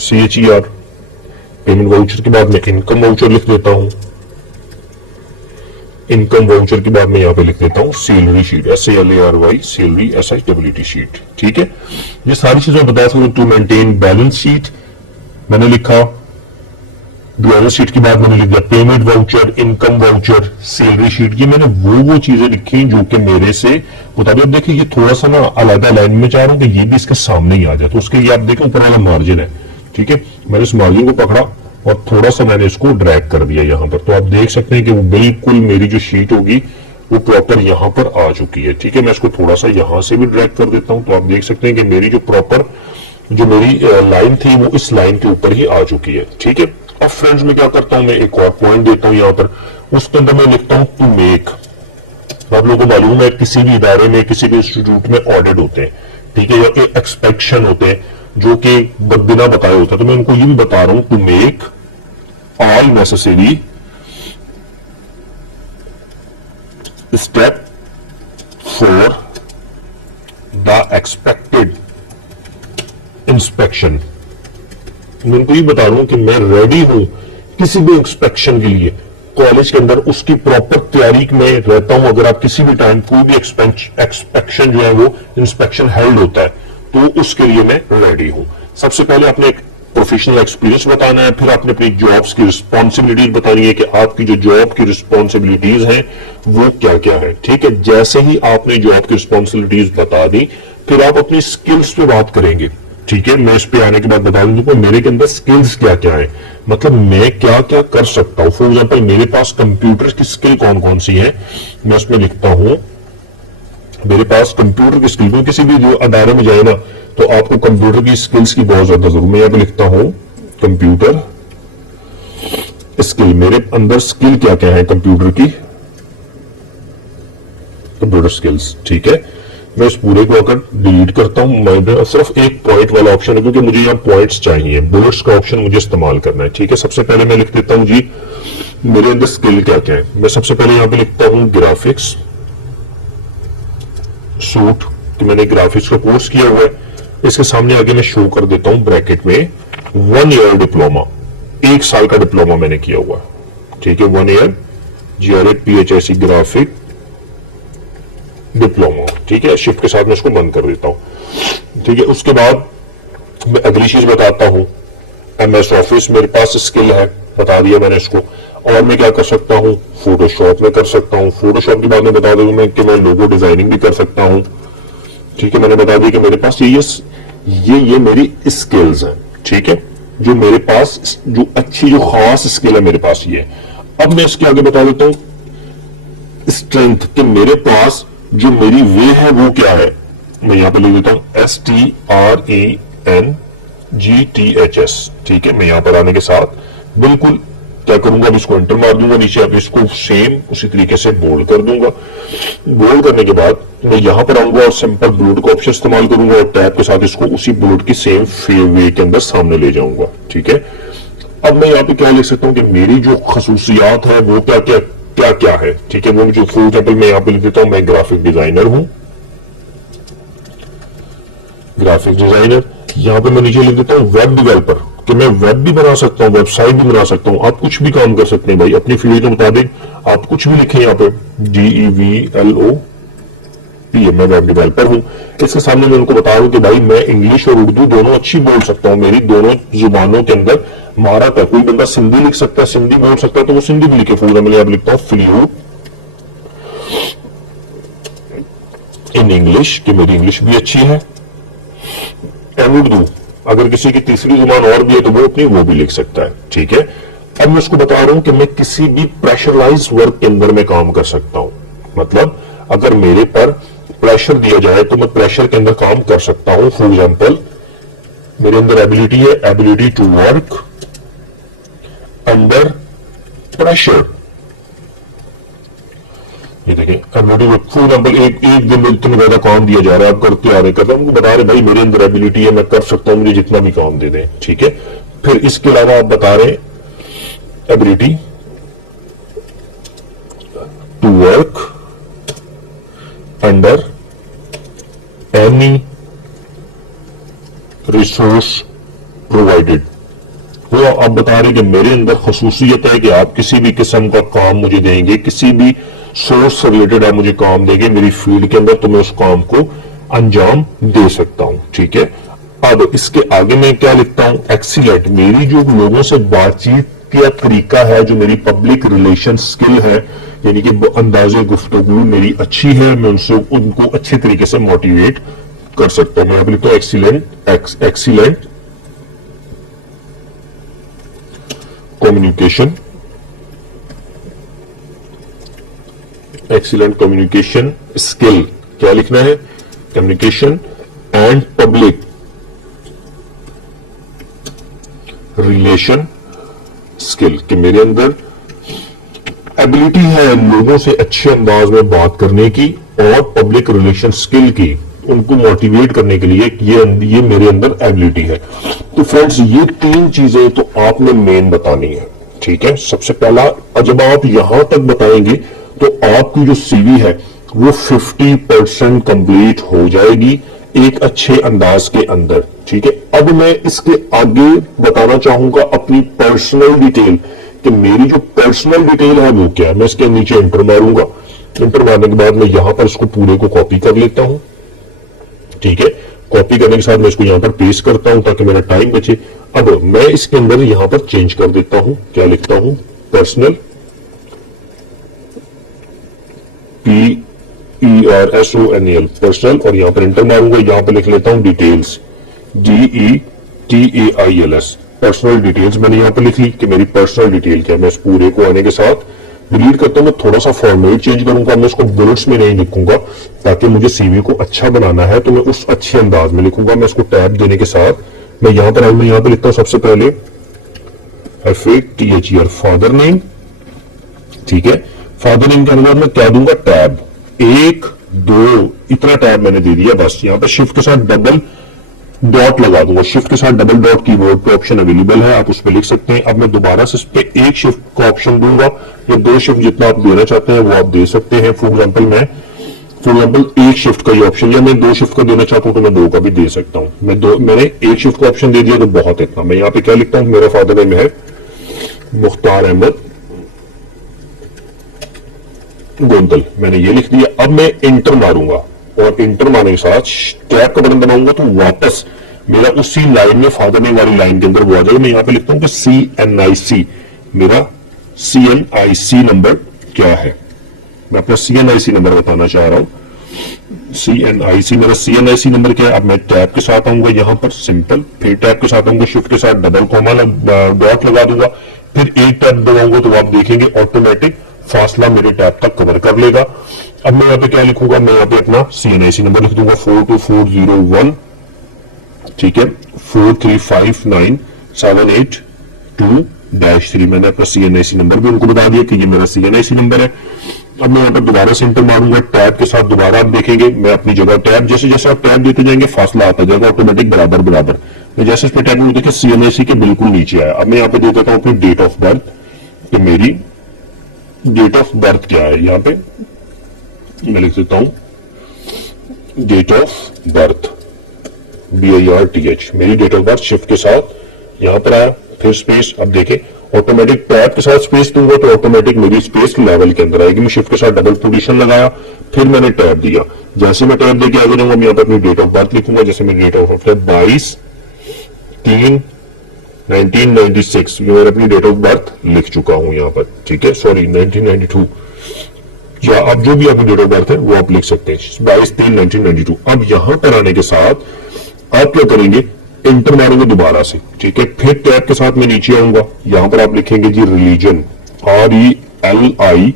CHER। Payment voucher के बाद मैं इनकम वाउचर लिख देता हूं। इनकम वाउचर के बाद मैं यहां पे लिख देता हूं salary sheet, SALARY, salary SIWT sheet. ठीक है, ये सारी चीजें बता सकता हूं। टू मेंटेन बैलेंस शीट मैंने लिखा, बैलेंस शीट के बाद मैंने लिख दिया payment voucher, income voucher, salary sheet. ये मैंने वो चीजें लिखी जो कि मेरे से बता दो। अब देखिए ये थोड़ा सा ना अलग लाइन में चाह रहा हूं कि ये भी इसके सामने ही आ जाए, तो उसके लिए आप देखें ऊपर वाला मार्जिन है। ठीक है, मैंने इस मार्जिन को पकड़ा और थोड़ा सा मैंने इसको ड्रैग कर दिया यहां पर, तो आप देख सकते हैं कि वो बिल्कुल मेरी जो शीट होगी वो प्रॉपर यहां पर आ चुकी है। ठीक है, मैं इसको थोड़ा सा यहां से भी ड्रैग कर देता हूं, तो आप देख सकते हैं कि मेरी जो प्रॉपर जो मेरी लाइन थी वो इस लाइन के ऊपर ही आ चुकी है। ठीक है, अब फ्रेंड्स मैं क्या करता हूं, मैं एक और पॉइंट देता हूं यहां पर, उसके अंदर मैं लिखता हूं टू मेक। आप लोगों को मालूम है किसी भी इदारे में, किसी भी इंस्टीट्यूट में ऑडिट होते हैं, ठीक है, या कि एक्सपेक्शन होते हैं जो कि बिना बताए होते हैं, तो मैं उनको ये भी बता रहा हूं to make all necessary step for the expected inspection. मैं उनको ये बता रहा हूं कि मैं रेडी हूं किसी भी इंस्पेक्शन के लिए कॉलेज के अंदर, उसकी प्रॉपर तैयारी में रहता हूं। अगर आप किसी भी टाइम कोई भी एक्सपेक्शन जो है वो इंस्पेक्शन हेल्ड होता है, तो उसके लिए मैं रेडी हूं। सबसे पहले आपने एक प्रोफेशनल एक्सपीरियंस बताना है, फिर आपने अपनी जॉब्स की रिस्पॉन्सिबिलिटीज बतानी है कि आपकी जो जॉब की रिस्पॉन्सिबिलिटीज हैं वो क्या क्या है। ठीक है, जैसे ही आपने जॉब की रिस्पॉन्सिबिलिटीज बता दी, फिर आप अपनी स्किल्स पे बात करेंगे। ठीक है, मैं इस पे आने के बाद बता दूंगा मेरे के अंदर स्किल्स क्या क्या है, मतलब मैं क्या क्या कर सकता हूं। फॉर एग्जांपल मेरे पास कंप्यूटर की स्किल कौन कौन सी है, मैं उसमें लिखता हूं मेरे पास कंप्यूटर की स्किल। में किसी भी जो अदारे में जाए ना, तो आपको कंप्यूटर की स्किल्स की बहुत ज्यादा जरूरत। मैं यहां पे लिखता हूं कंप्यूटर स्किल। मेरे अंदर स्किल क्या क्या है कंप्यूटर की, कंप्यूटर स्किल्स। ठीक है, मैं इस पूरे को अगर डिलीट करता हूं, मैं सिर्फ एक पॉइंट वाला ऑप्शन है क्योंकि मुझे यहां पॉइंट्स चाहिए, बुलेट्स का ऑप्शन मुझे इस्तेमाल करना है। ठीक है, सबसे पहले मैं लिख देता हूं जी मेरे अंदर स्किल क्या क्या है। मैं सबसे पहले यहां पे लिखता हूं ग्राफिक्स सूट, कि मैंने ग्राफिक्स का कोर्स किया हुआ है। इसके सामने आगे मैं शो कर देता हूं ब्रैकेट में 1 ईयर डिप्लोमा, 1 साल का डिप्लोमा मैंने किया हुआ है। ठीक है, 1 year GRE PHSE graphic diploma. ठीक है, शिफ्ट के साथ मैं इसको बंद कर देता हूं। ठीक है, उसके बाद मैं अगली चीज बताता हूं, MS ऑफिस मेरे पास स्किल है, बता दिया मैंने इसको। और मैं क्या कर सकता हूं, फोटोशॉप में कर सकता हूं। फोटोशॉप के बाद में बता दूंगा मैं कि मैं लोगो डिजाइनिंग भी कर सकता हूं। ठीक है, मैंने बता दिया कि मेरे पास ये मेरी स्किल्स हैं। ठीक है, जो मेरे पास जो अच्छी जो खास स्किल है मेरे पास ये। अब मैं इसके आगे बता देता हूं स्ट्रेंथ, कि मेरे पास जो मेरी वे है वो क्या है। मैं यहां पे लिख देता हूं STRENGTHS। ठीक है, मैं यहां पर आने के साथ बिल्कुल क्या करूंगा, अब इसको एंटर मार दूंगा नीचे, अब इसको सेम उसी तरीके से बोल्ड कर दूंगा। बोल्ड करने के बाद मैं यहां पर आऊंगा और सिंपल बुलेट का ऑप्शन इस्तेमाल करूंगा और टैब के साथ इसको उसी बुलेट की सेम वे के अंदर सामने ले जाऊंगा। ठीक है, अब मैं यहां पे क्या लिख सकता हूं कि मेरी जो खसूसियात है वो क्या क्या क्या क्या है। ठीक है, वो जो फॉर एग्जांपल मैं यहां पे लिख देता हूं मैं ग्राफिक डिजाइनर हूं, ग्राफिक डिजाइनर। यहां पे मैं नीचे लिख देता हूं वेब डेवलपर, कि मैं वेब भी बना सकता हूं, वेबसाइट भी बना सकता हूं। आप कुछ भी काम कर सकते हैं भाई, अपनी फील्ड के मुताबिक आप कुछ भी लिखें। यहां पे DEVLOP, मैं वेब डेवलपर हूं। इसके सामने मैं उनको बता रहा हूं कि भाई मैं इंग्लिश और उर्दू दोनों अच्छी बोल सकता हूं, मेरी दोनों जुबानों के अंदर महारत है। कोई बंदा सिंधी लिख सकता है, सिंधी बोल सकता है, तो वो सिंधी भी लिखे। फॉर एग्जाम्पल यहां पे लिखता हूं फ्लूएंट इन इंग्लिश, कि मेरी इंग्लिश भी अच्छी है, एंड उर्दू। अगर किसी की तीसरी जुबान और भी है तो वो अपनी वो भी लिख सकता है। ठीक है, अब मैं उसको बता रहा हूं कि मैं किसी भी प्रेशराइज वर्क के अंदर में काम कर सकता हूं। मतलब अगर मेरे पर प्रेशर दिया जाए तो मैं प्रेशर के अंदर काम कर सकता हूं। फॉर एग्जाम्पल मेरे अंदर एबिलिटी है, ability to work under pressure. ये देखें एबिलिटी में फॉर एग्जाम्पल एक एक दिन में इतना ज्यादा काम दिया जा रहा है, आप करते आ रहे करते, उनको बता रहे भाई मेरे अंदर एबिलिटी है, मैं कर सकता हूं, मुझे जितना भी काम दे दें, ठीक है। फिर इसके अलावा आप बता रहे ability to work under any resource provided. वो आप बता रहे कि मेरे अंदर खसूसियत है कि आप किसी भी किस्म का काम मुझे देंगे, किसी भी सोर्स से रिलेटेड आप मुझे काम देंगे मेरी फील्ड के अंदर, तो मैं उस काम को अंजाम दे सकता हूं, ठीक है। अब इसके आगे मैं क्या लिखता हूं, एक्सीलेंट। मेरी जो लोगों से बातचीत का तरीका है, जो मेरी पब्लिक रिलेशन स्किल है, यानी कि अंदाजे गुफ्तगू मेरी अच्छी है, मैं उनको अच्छे तरीके से मोटिवेट कर सकता हूं। मैं यहाँ लिखता हूं excellent communication, excellent communication skill. क्या लिखना है, communication and public relation skill, कि मेरे अंदर एबिलिटी है लोगों से अच्छे अंदाज में बात करने की और पब्लिक रिलेशन स्किल की, उनको मोटिवेट करने के लिए ये मेरे अंदर एबिलिटी है। तो फ्रेंड्स ये तीन चीजें तो आपने मेन बतानी है, ठीक है। सबसे पहला जब आप यहां तक बताएंगे तो आपकी जो सीवी है वो 50% कंप्लीट हो जाएगी एक अच्छे अंदाज के अंदर, ठीक है। अब मैं इसके आगे बताना चाहूंगा अपनी पर्सनल डिटेल, कि मेरी जो पर्सनल डिटेल है वो क्या है। मैं इसके नीचे इंटर मारूंगा, इंटर मारने के बाद मैं यहां पर इसको पूरे को कॉपी कर लेता हूं, ठीक है। कॉपी करने के साथ मैं इसको यहां पर पेस्ट करता हूं ताकि मेरा टाइम बचे। अब मैं इसके अंदर यहां पर चेंज कर देता हूं, क्या लिखता हूं, पर्सनल PERSONAL पर्सनल, और यहां पर इंटर मारूंगा, यहां पर लिख लेता हूं डिटेल्स DETAILS पर्सनल डिटेल्स। मैंने यहां पर लिख ली कि मेरी पर्सनल डिटेल क्या है। मैं इस पूरे को आने के साथ डिलीट करता हूं। मैं थोड़ा सा फॉर्मेट चेंज करूंगा, मैं इसको बुलेट्स में नहीं लिखूंगा ताकि मुझे सीवी को अच्छा बनाना है, तो मैं उस अच्छे अंदाज में लिखूंगा। मैं इसको टैब देने के साथ मैं यहां पर मैं यहां पर लिखता हूं सबसे पहले FATHER फादर नेम, ठीक है। फादर नेम के बाद मैं क्या दूंगा, टैब 1 2 इतना टैब मैंने दे दिया बस। यहां पर शिफ्ट के साथ डबल डॉट लगा दूंगा, शिफ्ट के साथ डबल डॉट कीबोर्ड पे ऑप्शन अवेलेबल है, आप उस पर लिख सकते हैं। अब मैं दोबारा से इस पे एक शिफ्ट का ऑप्शन दूंगा, या 2 शिफ्ट जितना आप देना चाहते हैं वो आप दे सकते हैं। फॉर एग्जांपल एक शिफ्ट का ये ऑप्शन, या मैं 2 शिफ्ट का देना चाहता हूं तो मैं 2 का भी दे सकता हूं। मैंने एक शिफ्ट का ऑप्शन दे दिया तो बहुत इतना। मैं यहां पे क्या लिखता हूं, मेरा फादर नेम है मुख्तार अहमद गोंदल, मैंने ये लिख दिया। अब मैं इंटर मारूंगा, और इंटर मारने के साथ टैब का बटन दबाऊंगा तो वापस मेरा उसी लाइन में फादर नेम वाली लाइन के अंदर वो आ जाएगा। मैं यहां पे लिखता हूं कि CNIC, मेरा CNIC नंबर क्या है, मैं अपना CNIC नंबर बताना चाह रहा हूं। CNIC मेरा CNIC नंबर क्या है। अब मैं टैब के साथ आऊंगा यहां पर सिंपल, फिर टैब के साथ आऊंगा, शिफ्ट के साथ डबल कॉमा डॉट लगा दूंगा, फिर एक टैब दबाऊंगा तो आप देखेंगे ऑटोमेटिक फासला मेरे टैब तक कवर कर लेगा। अब मैं यहाँ पे क्या लिखूंगा, मैं यहाँ पे अपना CNIC नंबर लिख दूंगा 42401, ठीक है, 4359782-3। मैंने अपना CNIC नंबर भी उनको बता दिया कि ये मेरा CNIC नंबर है। अब मैं यहाँ पर दोबारा से इंटर मारूंगा, टैब के साथ दोबारा आप देखेंगे मैं अपनी जगह टैब, जैसे जैसे आप टैब देते जाएंगे फासला आता जाएगा ऑटोमेटिक बराबर बराबर। मैं जैसे इस पे टैब में देखिए CNIC के बिल्कुल नीचे आया। अब मैं यहाँ पे दे देता हूँ अपनी डेट ऑफ बर्थ, तो मेरी डेट ऑफ बर्थ क्या है, यहाँ पे मैं लिख देता हूं डेट ऑफ बर्थ BIRTH, मेरी डेट ऑफ बर्थ शिफ्ट के साथ यहां पर आया, फिर स्पेस। अब देखें ऑटोमेटिक टैब के साथ स्पेस दूंगा तो ऑटोमेटिक मेरी स्पेस लेवल के अंदर आएगी। मैं शिफ्ट के साथ डबल पोजीशन लगाया, फिर मैंने टैब दिया, जैसे मैं टैब देके आगे जाऊंगा मैं यहां पर अपनी डेट ऑफ बर्थ लिखूंगा। जैसे मेरी डेट ऑफ बर्थ है 22/3/1996, ये मैंने अपनी डेट ऑफ बर्थ लिख चुका हूं यहां पर, ठीक है, सॉरी 1992, या अब जो भी आपकी डेट ऑफ बर्थ है वो आप लिख सकते हैं 22/3/1992। अब यहां पर आने के साथ आप क्या करेंगे, इंटर मारेंगे दोबारा से, ठीक है। फिर टैब के साथ मैं नीचे आऊंगा, यहां पर आप लिखेंगे जी रिलीजन, RELIGI,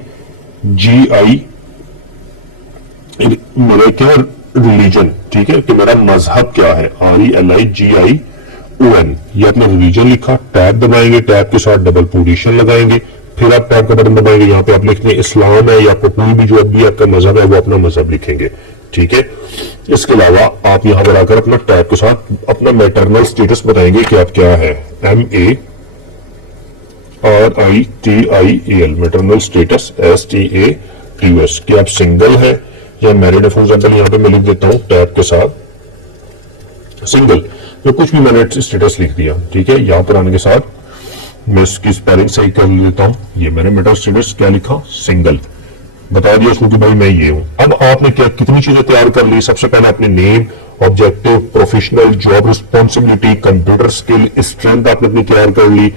मेरा क्या रिलीजन, ठीक है, कि मेरा मजहब क्या है, RELIGION, ये अपना रिलीजन लिखा, टैब दबाएंगे, टैब के साथ डबल पोजीशन लगाएंगे, फिर आप टैब का बटन दबाएंगे, यहाँ पे आप लिख दें इस्लाम है या आपको कोई भी जो भी आपका मजहब है वो अपना मजहब लिखेंगे, ठीक है। इसके अलावा आप यहाँ पर आकर अपना टैब के साथ अपना मैटरनल स्टेटस बताएंगे कि आप क्या है, MARITIAL मैटरनल स्टेटस STATUS, कि आप सिंगल है या मैरिड है। फॉर एग्जाम्पल यहाँ पे मैं लिख देता हूँ टैब के साथ सिंगल, तो कुछ भी मैंने स्टेटस लिख दिया, ठीक है। यहाँ पर आने के साथ मैं इसकी स्पेलिंग सही कर लेता हूँ, ये मैंने मैटर स्टेटस क्या लिखा, सिंगल, बता दिया उसको कि भाई मैं ये हूं। अब आपने क्या कितनी चीजें तैयार कर ली, सबसे पहले आपने name, objective, professional, job responsibility, computer skill, strength आपने अपनी तैयार कर ली,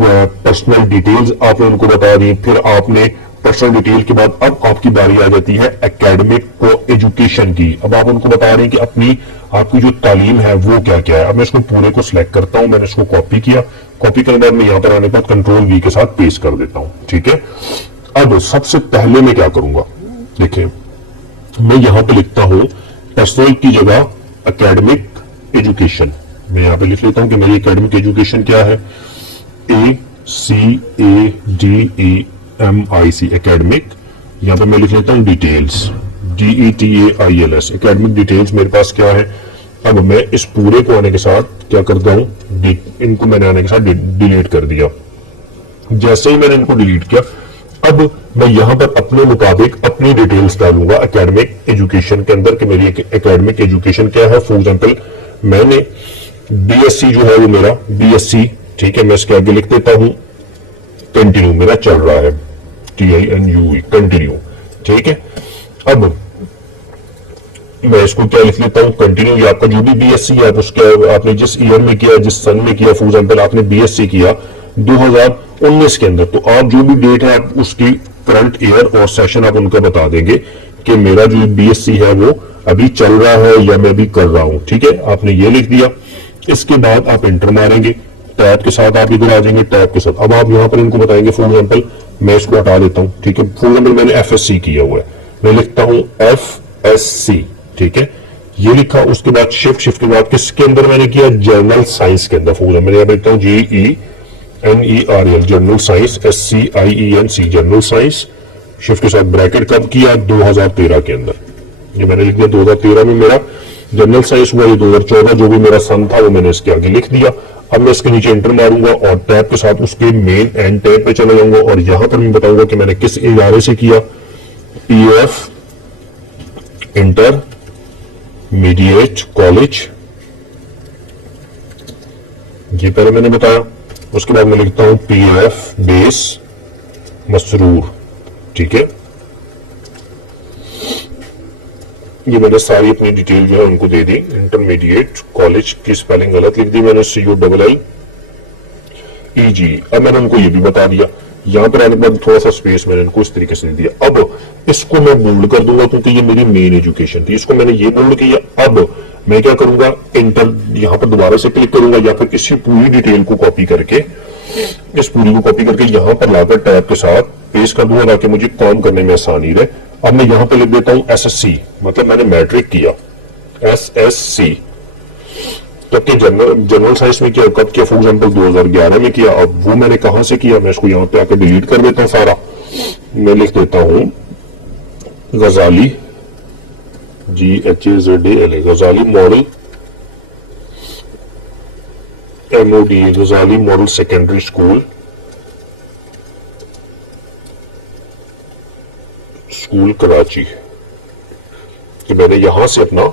पर्सनल डिटेल्स आपने उनको बता दी, फिर आपने पर्सनल डिटेल के बाद अब आपकी बारी आ जाती है एकेडमिक को एजुकेशन की। अब आप उनको बता रहे हैं कि अपनी आपकी जो तालीम है वो क्या क्या है। अब मैं इसको पूरे को सिलेक्ट करता हूं, मैंने इसको कॉपी किया, कॉपी करने के बाद मैं यहां पर आने के बाद कंट्रोल V के साथ पेस्ट कर देता हूं, ठीक है। अब सबसे पहले मैं क्या करूंगा, देखिए मैं यहां पे लिखता हूं पर्सनल की जगह एकेडमिक एजुकेशन, मैं यहां पे लिख लेता हूं कि मेरी एकेडमिक एजुकेशन क्या है, ACADEMIC एकेडमिक। यहां पे मैं लिख लेता हूं डिटेल्स, DETAILS एकेडमिक डिटेल्स मेरे पास क्या है। अब मैं इस पूरे को आने के साथ क्या करता हूं, इनको मैंने आने के साथ डिलीट कर दिया। जैसे ही मैंने इनको डिलीट किया, अब मैं यहां पर अपने मुताबिक अपनी डिटेल्स डालूंगा एकेडमिक एजुकेशन के अंदर कि मेरी एकेडमिक एजुकेशन क्या है। फॉर एग्जांपल मैंने BSc जो है वो मेरा BSc, ठीक है, मैं इसके आगे लिख देता हूं कंटिन्यू, मेरा चल रहा है TINUE कंटिन्यू, ठीक है। अब मैं इसको क्या लिख लेता हूं कंटिन्यू, या आपका जो भी BSc है उसके आपने जिस ईयर में किया, जिस सन में किया, फॉर एग्जांपल आपने BSc किया 2019 के अंदर, तो आप जो भी डेट है आप उसकी करंट ईयर और सेशन आप उनका बता देंगे कि मेरा जो BSc है वो अभी चल रहा है या मैं भी कर रहा हूं, ठीक है। आपने ये लिख दिया, इसके बाद आप एंटर मारेंगे, टैब के साथ आप इधर आ जाएंगे, टैब के साथ अब आप यहां पर इनको बताएंगे। फॉर एग्जांपल मैं इसको हटा देता हूं, ठीक है। फॉर एग्जांपल मैंने FSc किया हुआ है, मैं लिखता हूं FSc, ठीक है, ये लिखा। उसके बाद शिफ्ट के बाद किसके अंदर मैंने किया, जर्नल साइंस के अंदर। फॉर एग्जांपल मैं लिखता हूं GENERL journal science, SCIENC journal science, shift के साथ ब्रैकेट कब किया, 2013 के अंदर। ये मैंने लिख दिया 2013 में मेरा जनरल साइंस हुआ। ये 2014 जो भी मेरा सन था वो मैंने इसके आगे लिख दिया। अब मैं इसके नीचे एंटर मारूंगा और टैब के साथ उसके मेन एंड टैब पे चला जाऊंगा और यहां पर मैं बताऊंगा कि मैंने किस इदारे से किया, PF इंटरमीडिएट कॉलेज, ये पहले मैंने बताया। उसके बाद मैं लिखता हूं PF बेस मसरूर, ठीक है। ये मैंने सारी अपनी डिटेल जो है उनको दे दी। इंटरमीडिएट कॉलेज की स्पेलिंग गलत लिख दी मैंने, CULLEG। अब मैंने उनको ये भी बता दिया। यहां पर आने के बाद थोड़ा सा स्पेस मैंने इनको इस तरीके से दे दिया। अब इसको मैं बोल्ड कर दूंगा क्योंकि ये मेरी मेन एजुकेशन थी, इसको मैंने ये बोल्ड किया। अब मैं क्या करूंगा, इंटर यहां पर दोबारा से क्लिक करूंगा या फिर इसी पूरी डिटेल को कॉपी करके, इस पूरी को कॉपी करके यहां पर लाकर टैब के साथ पेस्ट कर दूंगा ताकि मुझे काम करने में आसानी रहे। अब मैं यहां पे लिख देता हूं SSC, मतलब मैंने मैट्रिक किया, SSC। तब के जनरल साइंस में किया, कब किया, फॉर एग्जांपल 2011 में किया। अब वो मैंने कहां से किया, मैं इसको यहां पे आकर डिलीट कर देता हूं सारा। मैं लिख देता हूं गजाली, GHAZALA, गजाली मॉडल MOD, गजाली मॉडल सेकेंडरी स्कूल कराची। कि मैंने यहां से अपना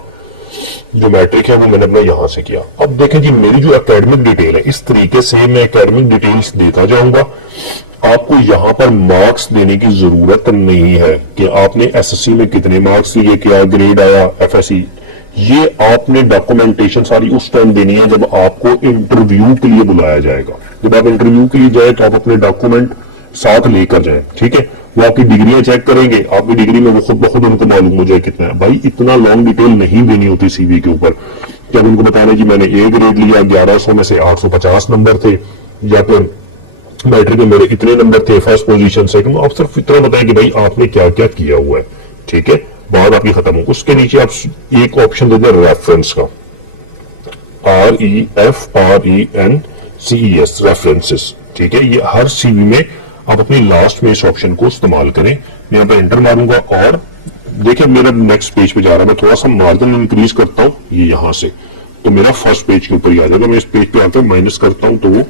जो मैट्रिक है वो मैंने अपना यहां से किया। अब देखें जी, मेरी जो एकेडमिक डिटेल है, इस तरीके से मैं एकेडमिक डिटेल्स देता जाऊंगा। आपको यहां पर मार्क्स देने की जरूरत नहीं है कि आपने SSC में कितने मार्क्स लिए, क्या ग्रेड आया, FSC। ये आपने डॉक्यूमेंटेशन सारी उस टाइम देनी है जब आपको इंटरव्यू के लिए बुलाया जाएगा। जब आप इंटरव्यू के लिए जाए तो आप अपने डॉक्यूमेंट साथ लेकर जाए, ठीक है। वो आपकी डिग्रियां चेक करेंगे, आपकी डिग्री में वो खुद ब खुद उनको मालूम हो जाए कितना है। भाई इतना लॉन्ग डिटेल नहीं देनी होती CV के ऊपर कि अब उनको बताना जी मैंने A ग्रेड लिया, 1100 में से 850 नंबर थे, या फिर मैट्रिक में मेरे इतने नंबर थे, फर्स्ट पोजीशन, सेकंड। आप सिर्फ इतना बताएं कि भाई आपने क्या क्या किया हुआ है, ठीक है। बात आपकी खत्म हो। उसके नीचे आप एक ऑप्शन दे दें रेफरेंस का, REFRENCES, रेफरेंसेस, ठीक है। ये हर CV में आप अपनी लास्ट में इस ऑप्शन को इस्तेमाल करें। मैं यहाँ पर एंटर मारूंगा और देखिए मेरा नेक्स्ट पेज पे जा रहा है। मैं थोड़ा सा मार्जिन इंक्रीज करता हूँ ये यहां से, तो मेरा फर्स्ट पेज के ऊपर ही आ जाएगा। मैं इस पेज पे आकर माइनस करता हूं तो वो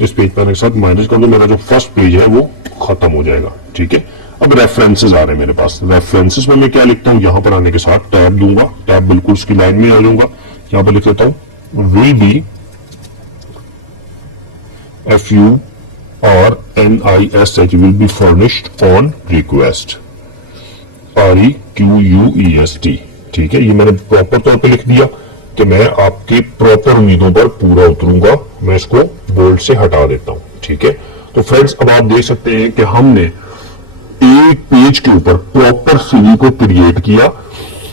इस पेज पे आने के साथ माइनस कर दो, मेरा जो फर्स्ट पेज है वो खत्म हो जाएगा। ठीक है, अब रेफरेंसेस आ रहे हैं मेरे पास। रेफरेंसेस में मैं क्या लिखता हूं, यहां पर आने के साथ टैब दूंगा, टैब बिल्कुल उसकी लाइन में आ जाऊंगा। यहां पर लिख लेता हूं VD FU और NISH will be furnished on request, REQUEST। ठीक है, ये मैंने प्रॉपर तौर पे लिख दिया कि मैं आपकी प्रॉपर उम्मीदों पर पूरा उतरूंगा। मैं इसको बोल्ड से हटा देता हूं। ठीक है, तो फ्रेंड्स अब आप देख सकते हैं कि हमने एक पेज के ऊपर प्रॉपर सीवी को क्रिएट किया।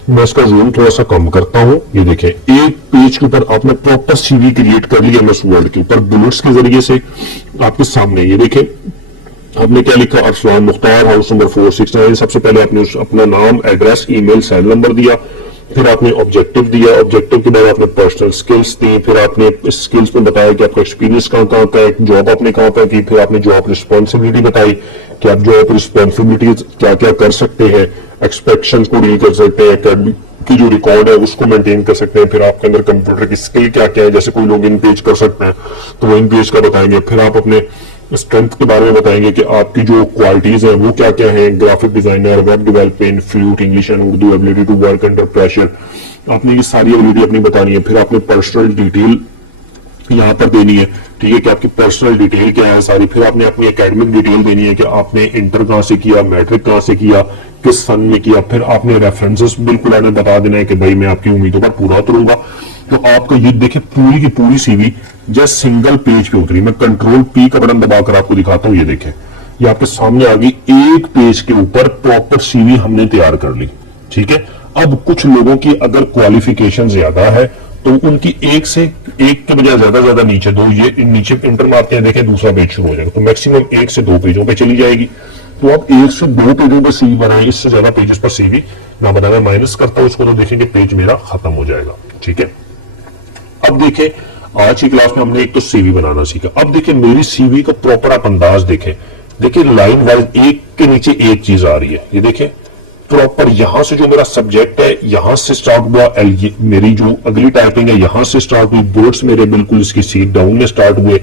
मैं इसका जूम थोड़ा सा कम करता हूं। ये देखें, एक पेज के ऊपर आपने प्रॉपर सीवी क्रिएट कर लिया एमएस वर्ड के ऊपर बुलेट्स के जरिए से आपके सामने। ये देखें, आपने क्या लिखा, अरसलान मुख्तार, हाउस नंबर 469। सबसे पहले आपने अपना नाम, एड्रेस, ईमेल, सेल नंबर दिया, फिर आपने ऑब्जेक्टिव दिया, ऑब्जेक्टिव के बाद आपने पर्सनल स्किल्स दी, फिर आपने इस स्किल्स में बताया कि आपका एक्सपीरियंस कहाँ कहाँ का है, जॉब आपने कहाँ पर की, फिर आपने जॉब रिस्पॉन्सिबिलिटी बताई कि आप जॉब रिस्पॉन्सिबिलिटी क्या क्या कर सकते हैं, एक्सपेक्शन को डील कर सकते हैं, एकेडमिक की जो रिकॉर्ड है उसको मेंटेन कर सकते हैं, फिर आपके अंदर कंप्यूटर की स्किल क्या क्या है, जैसे कोई लोग इन पेज कर सकते हैं तो वो इन पेज का बताएंगे, फिर आप अपने स्ट्रेंथ के बारे में बताएंगे कि आपकी जो क्वालिटीज है वो क्या क्या है, graphic designer, web development, fluent, English and Urdu, ability to work under pressure, आपने ये सारी एबिलिटी अपनी बतानी है। फिर आपने पर्सनल डिटेल यहाँ पर देनी है। ठीक है, कि आपकी पर्सनल डिटेल क्या है सारी। फिर आपने अपनी एकेडमिक डिटेल देनी है कि आपने इंटर कहाँ से किया, मैट्रिक कहाँ से किया, किस सन में किया। फिर आपने रेफरेंसेस बिल्कुल आपने बता देना है कि भाई मैं आपकी उम्मीदों पर पूरा उतरूंगा। तो आपका ये देखिए पूरी की पूरी सीवी जस्ट सिंगल पेज पे उतरी। मैं कंट्रोल P का बटन दबाकर आपको दिखाता हूं। ये देखें, ये आपके सामने आ गई, एक पेज के ऊपर प्रॉपर सीवी हमने तैयार कर ली। ठीक है, अब कुछ लोगों की अगर क्वालिफिकेशन ज्यादा है तो उनकी एक के बजाय ज्यादा नीचे दो, ये नीचे इंटर मारते हैं, देखें दूसरा पेज शुरू हो जाएगा। तो मैक्सिमम 1 से 2 पेजों पे चली जाएगी। तो आप 1 से 2 पेजों पे सीवी बनाएं, इससे ज्यादा पेजेस पर सीवी ना बनाना। माइनस करता हूं इसको तो देखेंगे पेज मेरा खत्म हो जाएगा। ठीक है, अब देखें आज की क्लास में हमने एक तो सीवी बनाना सीखा। अब देखिए मेरी सीवी का प्रॉपर आप अंदाज देखें। देखिए लाइन वाइज एक के नीचे एक चीज आ रही है। ये देखें प्रॉपर यहां से जो मेरा सब्जेक्ट है यहां से स्टार्ट हुआ, मेरी जो अगली टाइपिंग है यहां से स्टार्ट हुई, बुलेट्स मेरे बिल्कुल इसकी सीट डाउन में स्टार्ट हुए,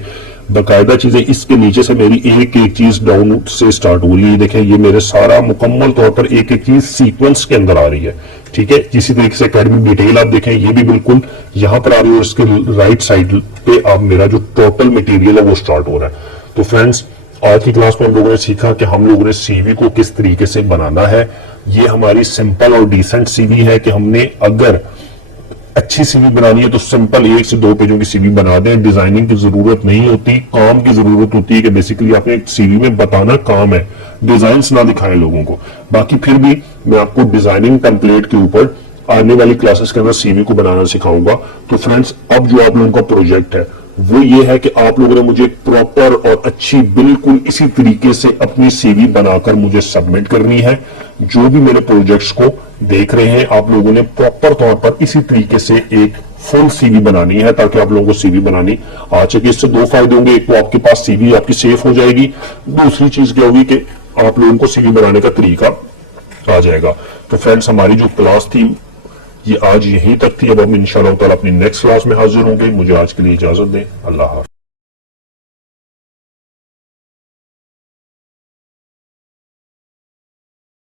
बाकायदा चीजें इसके नीचे से मेरी एक एक चीज डाउन से स्टार्ट हुई। ये देखें, ये मेरे सारा मुकम्मल तौर पर एक एक चीज सीक्वेंस के अंदर आ रही है। ठीक है, इसी तरीके से एकेडमिक डिटेल आप देखें, ये भी बिल्कुल यहां पर आ रही है और इसके राइट साइड पे अब मेरा जो टोटल मटेरियल है वो स्टार्ट हो रहा है। तो फ्रेंड्स आज की क्लास में हम लोगों ने सीखा कि हम लोगों ने सीवी को किस तरीके से बनाना है। ये हमारी सिंपल और डिसेंट सीवी है कि हमने अगर अच्छी सीवी बनानी है तो सिंपल 1 से 2 पेजों की सीवी बना दें। डिजाइनिंग की जरूरत नहीं होती, काम की जरूरत होती है कि बेसिकली आपने सीवी में बताना काम है, डिजाइन्स ना दिखाएं लोगों को। बाकी फिर भी मैं आपको डिजाइनिंग टेम्पलेट के ऊपर आने वाली क्लासेस के अंदर सीवी को बनाना सिखाऊंगा। तो फ्रेंड्स अब जो आप लोगों का प्रोजेक्ट है वो ये है कि आप लोगों ने मुझे प्रॉपर और अच्छी बिल्कुल इसी तरीके से अपनी सीवी बनाकर मुझे सबमिट करनी है। जो भी मेरे प्रोजेक्ट्स को देख रहे हैं आप लोगों ने प्रॉपर तौर पर इसी तरीके से एक फुल सीवी बनानी है ताकि आप लोगों को सीवी बनानी आ सके। इससे 2 फायदे होंगे, एक तो आपके पास सीवी आपकी सेफ हो जाएगी, दूसरी चीज क्या होगी कि आप लोगों को सीवी बनाने का तरीका आ जाएगा। तो फ्रेंड्स हमारी जो क्लास थी ये आज यहीं तक थी। अब हम इंशाअल्लाह ताला अपनी नेक्स्ट क्लास में हाजिर होंगे। मुझे आज के लिए इजाजत दें। अल्लाह हाफ़िज़।